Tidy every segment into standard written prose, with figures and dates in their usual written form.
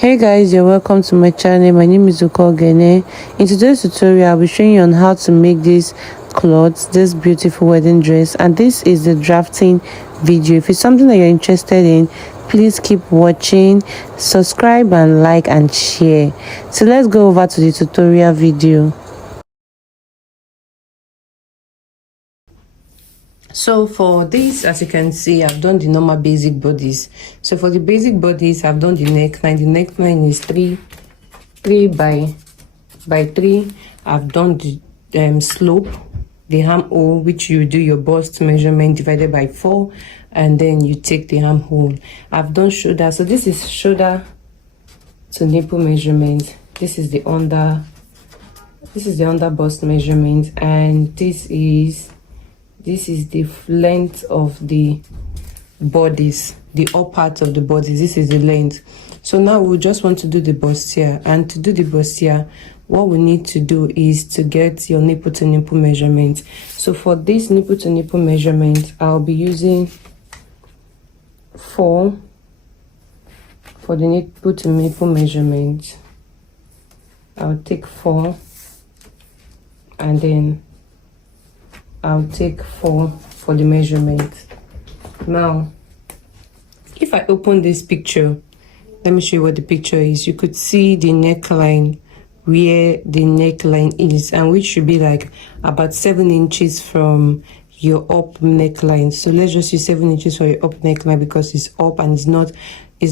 Hey guys, you're welcome to my channel. My name is Gene. In today's tutorial, I'll be showing you on how to make this clothes, this beautiful wedding dress, and this is the drafting video. If it's something that you're interested in, please keep watching, subscribe and like and share. So let's go over to the tutorial video. So for this, as you can see, I've done the normal basic bodies. So for the basic bodies, I've done the neckline. The neckline is 3 by 3. I've done the slope, the armhole, which you do your bust measurement divided by 4, and then you take the armhole. I've done shoulder. So this is shoulder to nipple measurement. This is the under bust measurement, and this is the length of the bodies, the upper part of the bodies. This is the length. So now we just want to do the bustier, and to do the bustier, what we need to do is to get your nipple to nipple measurement. So for this nipple to nipple measurement, I'll be using 4 for the nipple to nipple measurement. I'll take 4, and then I'll take 4 for the measurement. Now, if I open this picture, let me show you what the picture is. You could see the neckline, where the neckline is, and which should be like about 7 inches from your up neckline. So let's just use 7 inches for your up neckline because it's up and it's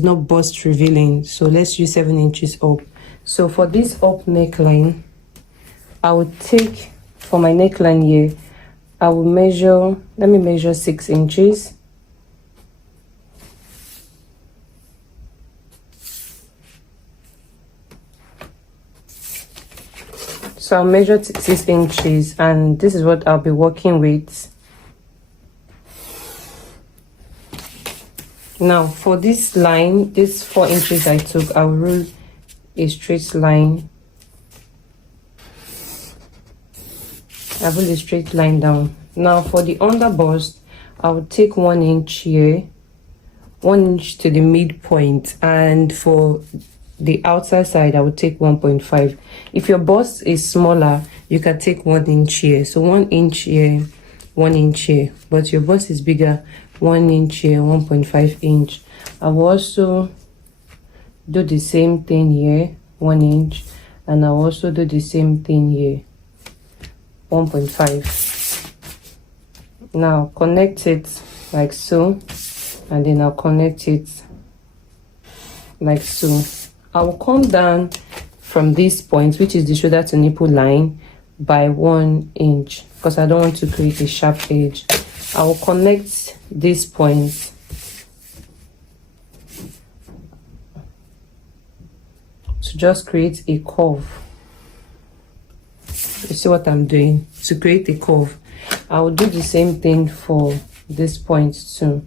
not bust revealing. So let's use 7 inches up. So for this up neckline, I would take, for my neckline here, I will measure, let me measure 6 inches. So I'll measure 6 inches, and this is what I'll be working with. Now for this line, this 4 inches I took, I will rule a straight line. I will a straight line down. Now for the under bust, I will take 1 inch here, 1 inch to the midpoint, and for the outside side I will take 1.5. If your bust is smaller, you can take 1 inch here. So 1 inch here, 1 inch here. But your bust is bigger, 1 inch here, 1.5 inch. I will also do the same thing here, 1 inch, and I'll also do the same thing here, 1.5. Now connect it like so, and then I'll connect it like so. I will come down from this point, which is the shoulder to nipple line, by 1 inch because I don't want to create a sharp edge. I will connect this point to just create a curve. You see what I'm doing? To create a curve, I will do the same thing for this point too.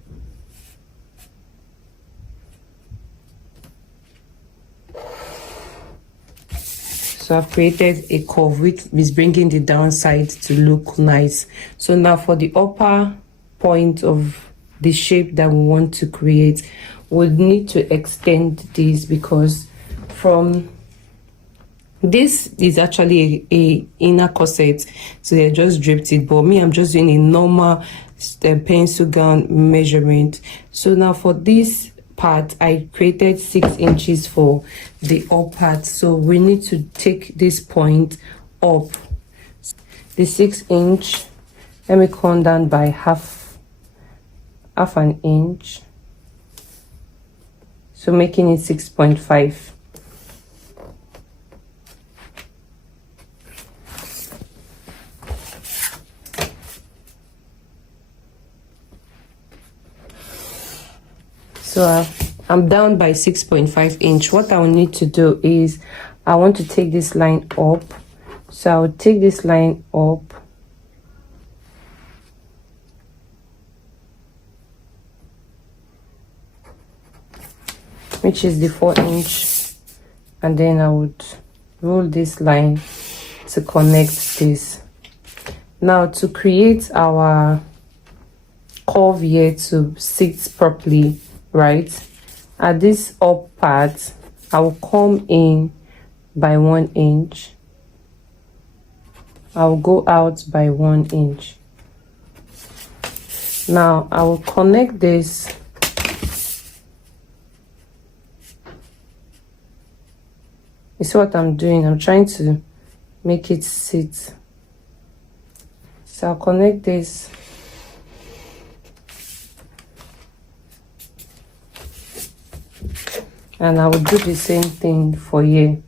So I've created a curve which is bringing the downside to look nice. So now for the upper point of the shape that we want to create, we'll need to extend this, because from this is actually a inner corset, so they just draped it, but me, I'm just doing a normal pencil gown measurement. So now for this part, I created 6 inches for the up part, so we need to take this point up. The 6 inch, let me come down by half an inch, so making it 6.5. So I'm down by 6.5 inch. What I will need to do is I want to take this line up. So I will take this line up, which is the 4 inch, and then I would roll this line to connect this. Now to create our curve here to sit properly, right, at this up part, I will come in by 1 inch. I will go out by 1 inch. Now I will connect this you see what I'm doing? I'm trying to make it sit. So I'll connect this and I will do the same thing for here.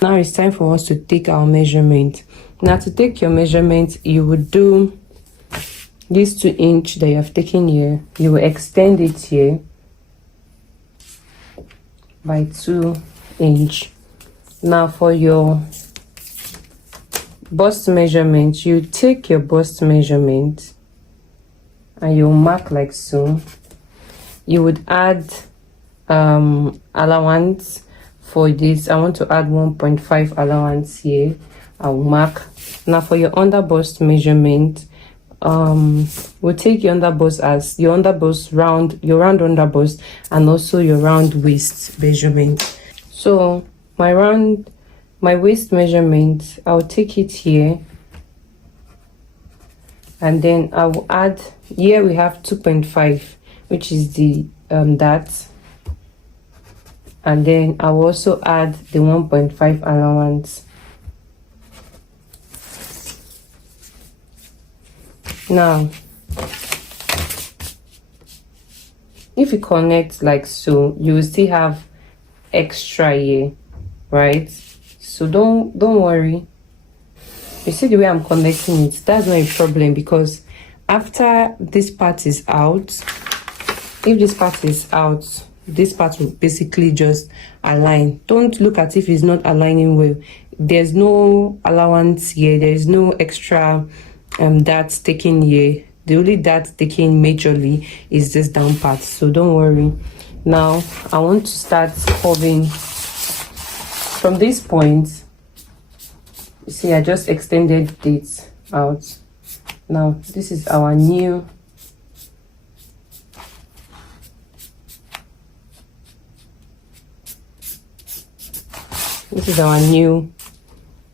Now it's time for us to take our measurement. Now to take your measurement, you would do this 2 inch that you have taken here. You will extend it here by 2 inch. Now for your bust measurement, you take your bust measurement and you mark like so. You would add allowance for this. I want to add 1.5 allowance here. I will mark. Now for your under bust measurement, we'll take your under bust as your under bust round, your round under bust, and also your round waist measurement. So my waist measurement, I'll take it here, and then I will add here. We have 2.5, which is the that, and then I will also add the 1.5 allowance. Now if you connect like so, you will still have extra here, right? So don't worry. You see the way I'm connecting it, that's not a problem, because after this part is out, if this part is out, this part will basically just align. Don't look at if it's not aligning well. There's no allowance here, there is no extra that's taken here. The only that's taken majorly is this down part, so don't worry. Now I want to start curving from this point. You see, I just extended it out. Now this is our new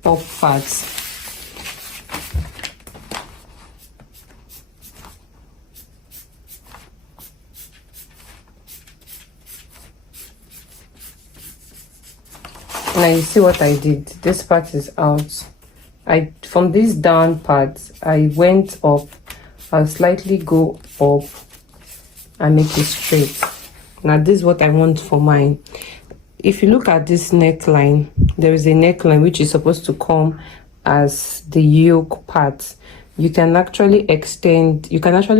up part. Now you see what I did. This part is out. From this down part, I went up. I'll slightly go up and make it straight. Now this is what I want for mine. If you look at this neckline, there is a neckline which is supposed to come as the yoke part. You can actually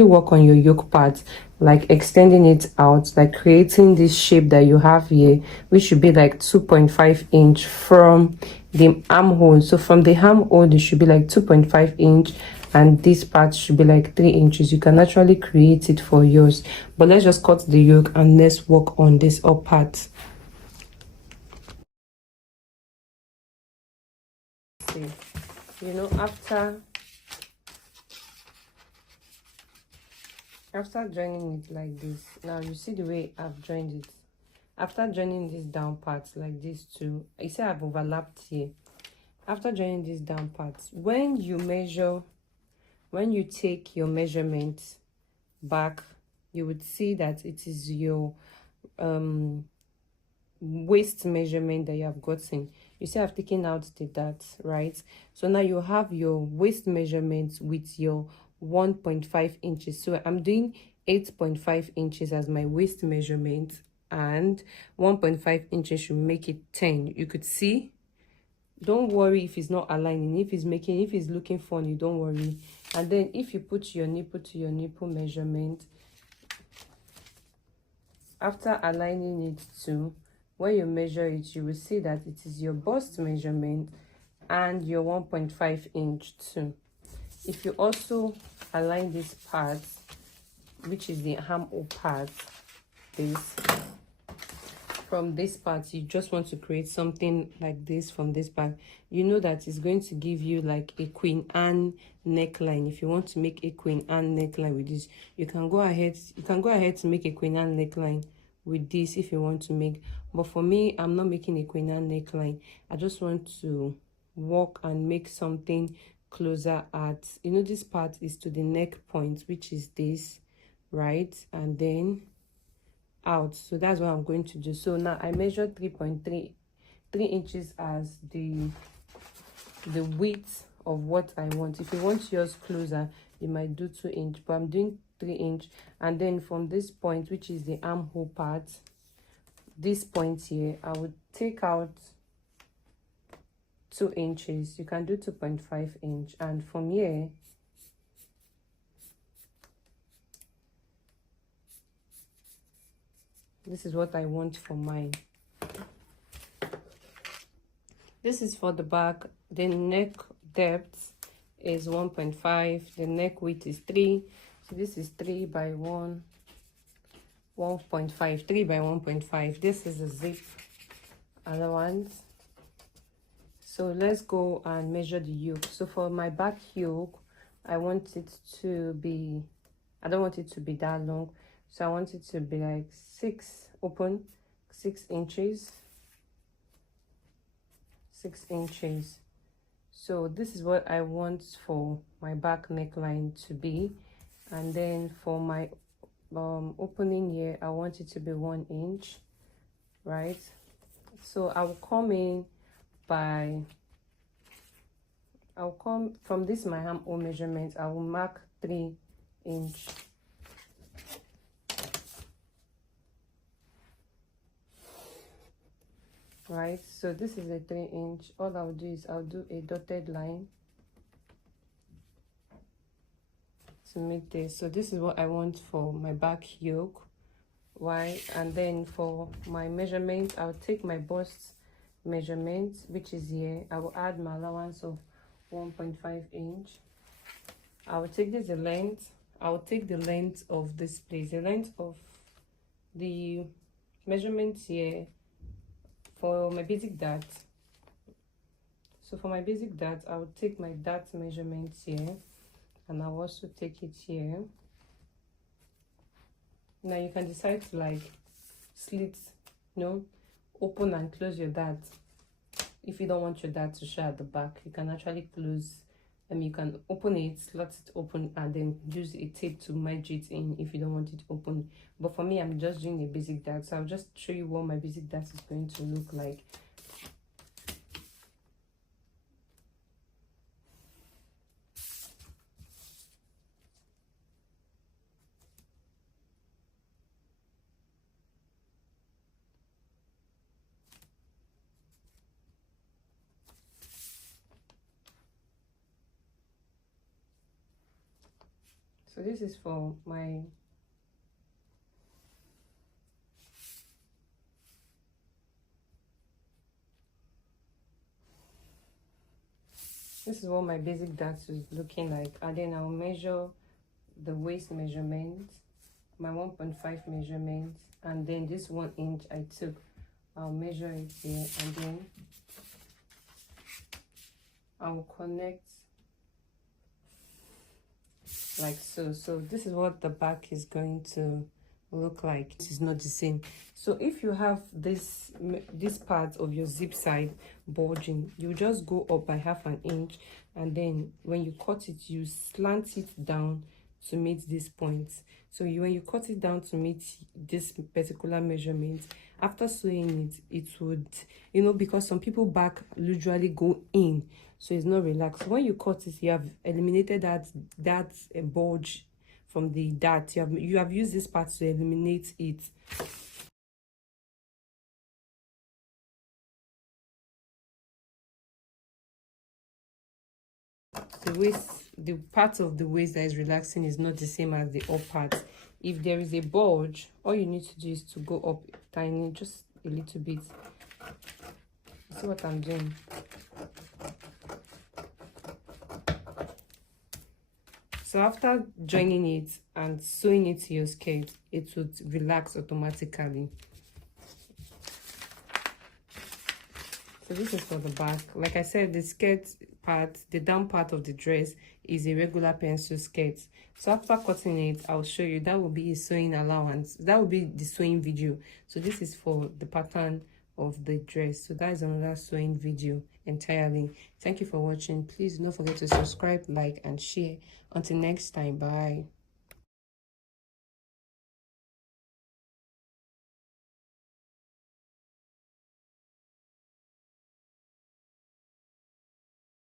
work on your yoke part, like extending it out, like creating this shape that you have here, which should be like 2.5 inch from the armhole. So from the armhole, it should be like 2.5 inch, and this part should be like 3 inches. You can actually create it for yours, but let's just cut the yoke and let's work on this up part. See, you know, after joining it like this, now you see the way I've joined it. After joining this down part like this too, I say I've overlapped here. After joining this down part, when you take your measurement back, you would see that it is your waist measurement that you have gotten. You see I've taken out the that, right? So now you have your waist measurement with your 1.5 inches. So I'm doing 8.5 inches as my waist measurement, and 1.5 inches should make it 10. You could see. Don't worry if it's not aligning. If it's looking funny, don't worry. And then if you put your nipple to your nipple measurement, after aligning it to, when you measure it, you will see that it is your bust measurement and your 1.5 inch too. If you also align this part, which is the armhole part, this from this part, you just want to create something like this from this part, you know that it's going to give you like a Queen Anne neckline. If you want to make a Queen Anne neckline with this, you can go ahead to make a Queen Anne neckline with this if you want to make. But for me, I'm not making a Queen Anne neckline. I just want to work and make something closer at, you know, this part is to the neck point, which is this, right? And then out. So that's what I'm going to do. So now I measured 3 inches as the width of what I want. If you want yours closer, you might do 2 inch, but I'm doing 3 inch. And then from this point, which is the armhole part, this point here, I would take out 2 inches. You can do 2.5 inch, and from here this is what I want for mine. This is for the back. The neck depth is 1.5. The neck width is 3. So this is 3 by 1.5. 3 by 1.5. This is a zip. Other ones. So let's go and measure the yoke. So for my back yoke, I want it to be, I don't want it to be that long. So I want it to be like 6 inches. 6 inches. So this is what I want for my back neckline to be. And then for my opening here, I want it to be 1 inch, right? So I will come in by, I'll come from this my armhole measurement, I will mark 3 inch. Right, so this is a 3 inch. All I'll do is I'll do a dotted line to make this. So this is what I want for my back yoke, right? And then for my measurement, I'll take my bust measurement, which is here. I will add my allowance of 1.5 inch. I will take this the length. I will take the length of this place, the length of the measurements here for my basic dart. So for my basic dart, I will take my dart measurements here, and I'll also take it here. Now you can decide to like slit, you know, open and close your dart. If you don't want your dart to show at the back, you can actually close. You can open it, slot it open, and then use a tape to merge it in if you don't want it open. But for me, I'm just doing a basic dart, so I'll just show you what my basic dart is going to look like. So this is for my this is what my basic dart is looking like. And then I'll measure the waist measurement, my 1.5 measurement, and then this 1 inch I took, I'll measure it here, and then I'll connect like so. So this is what the back is going to look like. This is not the same. So if you have this part of your zip side bulging, you just go up by 1/2 inch, and then when you cut it, you slant it down to meet this point. So when you cut it down to meet this particular measurement, after sewing it, it would, you know, because some people back usually go in, so it's not relaxed. When you cut it, you have eliminated that bulge from the dart. You have used this part to eliminate it. The waist, the part of the waist that is relaxing is not the same as the up part. If there is a bulge, all you need to do is to go up tiny, just a little bit. See what I'm doing? So after joining it and sewing it to your skirt, it would relax automatically. So this is for the back. Like I said, the skirt part, the down part of the dress is a regular pencil skirt. So after cutting it, I'll show you. That will be a sewing allowance. That will be the sewing video. So this is for the pattern of the dress. So that is another sewing video entirely. Thank you for watching. Please don't forget to subscribe, like, and share. Until next time, bye.